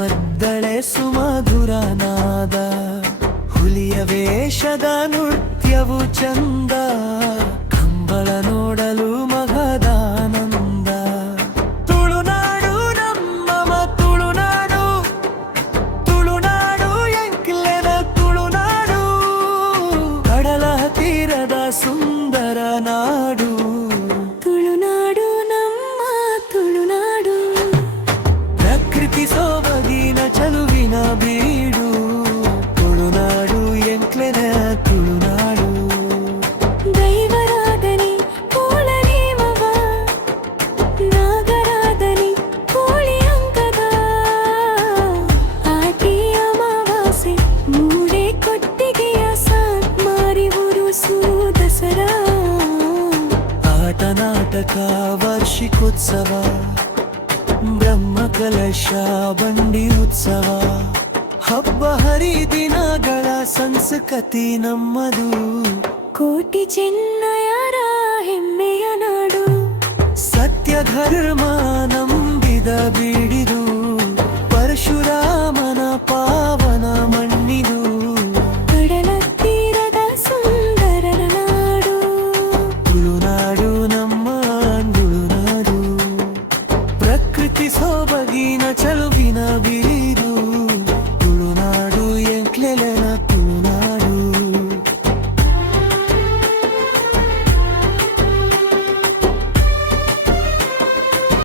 ಮದ್ದಳೆ ಸುಮಧುರ ನಾದ, ಹುಲಿಯ ವೇಷದ ನೃತ್ಯವು ಚಂದ, ಕಂಬಳ ನೋಡಲು ಮಗದಾನಂದ. ತುಳುನಾಡು ನಮ್ಮವ ತುಳುನಾಡು, ತುಳುನಾಡು ಎಂಕ್ಲೆನ ತುಳುನಾಡು, ಕಡಲ ತೀರದ ಸುಂದರ ನಾಡು. ತುಳುನಾಡು ನಮ್ಮ ತುಳುನಾಡು, ಪ್ರಕೃತಿ ಸೊಬಗಿನ ಚಲುವಿನ ಬೀಡು, ತುಳುನಾಡು ಎಂಕ್ಲೆನ ತುಳುನಾಡು. ದೈವರಾಧನೆ ಕೋಳಲಿ ಮವ, ನಾಗರಾಧನೆ ಕೋಳಿ ಅಂಕದ, ಆಟಿ ಅಮಾವಾಸೆ ಮೂಡೆ ಕೊಟ್ಟಿಗೆಯ ಸಾತ್ ಮಾರಿ ಉರುಸು ದಸರಾ. ಆಟ ನಾಟಕ ವಾರ್ಷಿಕೋತ್ಸವ, ಬ್ರಹ್ಮ ಕಲಶ ಬಂಡಿ ಉತ್ಸವ, ಹಬ್ಬ ಹರಿದಿನಗಳ ಸಂಸ್ಕೃತಿ ನಮ್ಮದು. ಕೋಟಿ ಚೆನ್ನಯರ ಹೆಮ್ಮೆಯ ನಾಡು, ಸತ್ಯ ಧರ್ಮ ನಂಬಿದ ಬೀಡಿದು,